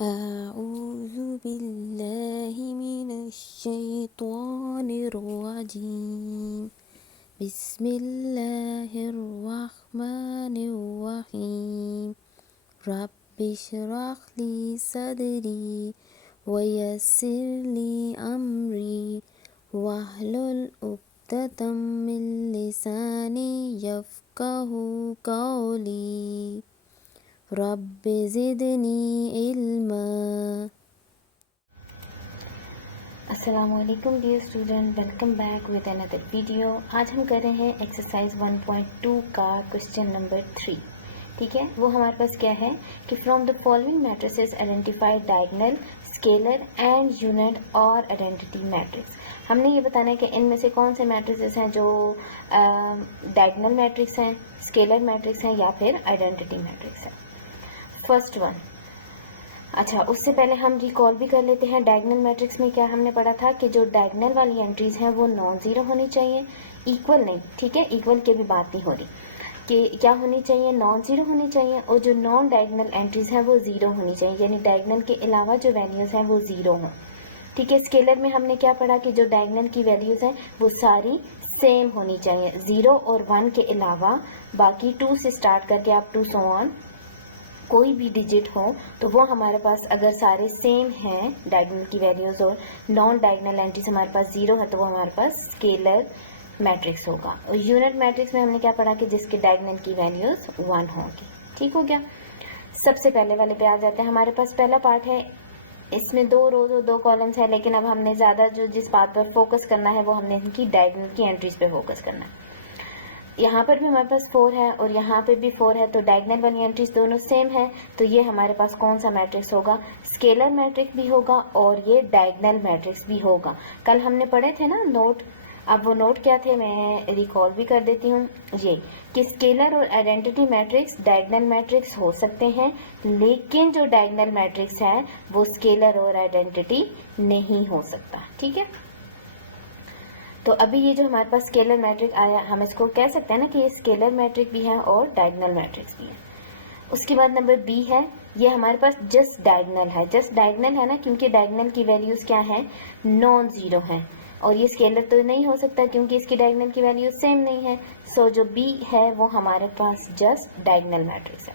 अऊज़ु बिल्लाहि मिनश्शैत्वानिर्रजीम बिस्मिल्लाहिर्रहमानिर्रहीम रब्बिश्रह ली सदरी वयस्सिर ली अमरी वहलुल उक़्दतम मिन लिसानी यफ़क़हू क़ौली रब्बि ज़िदनी इल्मा। अस्सलामुअलैकुम dear student, welcome back with another video. आज हम कर रहे हैं एक्सरसाइज 1.2 का क्वेश्चन नंबर 3। ठीक है, वो हमारे पास क्या है कि from the following matrices identify diagonal, scalar and unit और आइडेंटिटी मैट्रिक्स। हमने ये बताना है कि इनमें से कौन से मैट्रिसेस हैं जो डायगोनल मैट्रिक्स हैं, स्केलर मैट्रिक्स हैं या फिर आइडेंटिटी मैट्रिक्स हैं। फर्स्ट वन, अच्छा उससे पहले हम रिकॉल भी कर लेते हैं। डायगोनल मैट्रिक्स में क्या हमने पढ़ा था कि जो डायगोनल वाली एंट्रीज हैं वो नॉन ज़ीरो होनी चाहिए, इक्वल नहीं। ठीक है, इक्वल की भी बात नहीं हो रही कि क्या होनी चाहिए, नॉन ज़ीरो होनी चाहिए। और जो नॉन डायगोनल एंट्रीज हैं वो ज़ीरो होनी चाहिए, यानी डायगोनल के अलावा जो वैल्यूज़ हैं वो ज़ीरो हों। ठीक है, स्केलर में हमने क्या पढ़ा कि जो डायगोनल की वैल्यूज़ हैं वो सारी सेम होनी चाहिए, 0 और 1 के अलावा बाकी 2 से स्टार्ट करके आप 2 सो ऑन कोई भी डिजिट हो तो वो हमारे पास अगर सारे सेम हैं डायगोनल की वैल्यूज़ और नॉन डायगोनल एंट्रीज हमारे पास 0 है तो वो हमारे पास स्केलर मैट्रिक्स होगा। और यूनिट मैट्रिक्स में हमने क्या पढ़ा कि जिसके डायगोनल की वैल्यूज़ 1 होंगी। ठीक हो गया। सबसे पहले वाले पे आ जाते हैं। हमारे पास पहला पार्ट है, इसमें 2 रोज और 2 कॉलम्स है, लेकिन अब हमने ज़्यादा जो जिस बात पर फोकस करना है वो हमने इनकी डायगोनल की एंट्रीज पे फोकस करना है। यहाँ पर भी हमारे पास 4 है और यहाँ पे भी 4 है, तो डायगोनल वाली एंट्रीज दोनों सेम है। तो ये हमारे पास कौन सा मैट्रिक्स होगा, स्केलर मैट्रिक्स भी होगा और ये डायगोनल मैट्रिक्स भी होगा। कल हमने पढ़े थे ना नोट, अब वो नोट क्या थे मैं रिकॉल भी कर देती हूँ। ये कि स्केलर और आइडेंटिटी मैट्रिक्स डायगोनल मैट्रिक्स हो सकते हैं, लेकिन जो डायगोनल मैट्रिक्स है वो स्केलर और आइडेंटिटी नहीं हो सकता। ठीक है, तो अभी ये जो हमारे पास स्केलर मैट्रिक आया, हम इसको कह सकते हैं ना कि ये स्केलर मैट्रिक भी है और डायगोनल मैट्रिक्स भी है। उसके बाद नंबर बी है, ये हमारे पास जस्ट डायगोनल है। जस्ट डायगोनल है ना, क्योंकि डायगोनल की वैल्यूज क्या है, नॉन जीरो है। और ये स्केलर तो नहीं हो सकता क्योंकि इसकी डायगोनल की वैल्यूज सेम नहीं है। सो जो बी है वो हमारे पास जस्ट डायगोनल मैट्रिक्स है।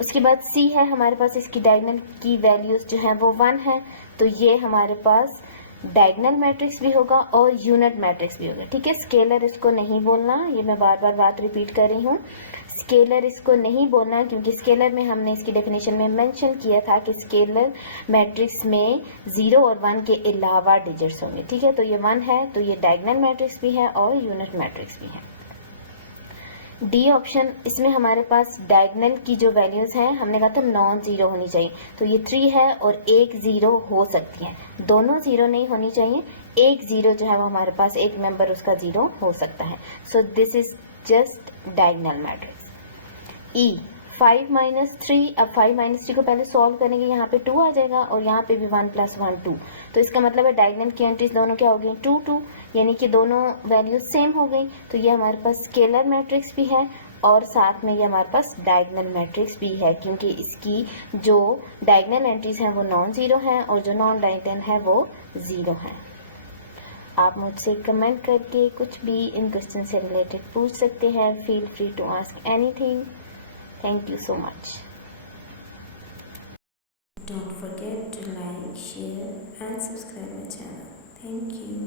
उसके बाद सी है हमारे पास, इसकी डायगोनल की वैल्यूज जो है वो 1 है, तो ये हमारे पास डायगोनल मैट्रिक्स भी होगा और यूनिट मैट्रिक्स भी होगा। ठीक है, स्केलर इसको नहीं बोलना, ये मैं बार बार बात रिपीट कर रही हूँ, स्केलर इसको नहीं बोलना, क्योंकि स्केलर में हमने इसकी डेफिनेशन में मेंशन किया था कि स्केलर मैट्रिक्स में 0 और 1 के अलावा डिजिट्स होंगे। ठीक है, तो ये 1 है तो ये डायगोनल मैट्रिक्स भी है और यूनिट मैट्रिक्स भी है। डी ऑप्शन, इसमें हमारे पास डायगोनल की जो वैल्यूज हैं हमने कहा था नॉन जीरो होनी चाहिए, तो ये 3 है और एक 0 हो सकती है, दोनों 0 नहीं होनी चाहिए, एक 0 जो है वो हमारे पास एक मेंबर उसका 0 हो सकता है। So this is just diagonal matrix. E 5 minus 3, अब 5 माइनस 3 को पहले सॉल्व करेंगे, यहाँ पे 2 आ जाएगा और यहाँ पे भी 1 + 1 2, तो इसका मतलब है डायगोनल की एंट्रीज दोनों क्या हो गई, 2 2, यानी कि दोनों वैल्यूज सेम हो गई। तो ये हमारे पास स्केलर मैट्रिक्स भी है और साथ में ये हमारे पास डायगोनल मैट्रिक्स भी है, क्योंकि इसकी जो डायगोनल एंट्रीज हैं वो नॉन जीरो हैं और जो नॉन डायगोनल है वो 0 है। आप मुझसे कमेंट करके कुछ भी इन क्वेश्चन से रिलेटेड पूछ सकते हैं। Feel free to ask anything. Thank you so much. Don't forget to like, share and subscribe my channel. Thank you.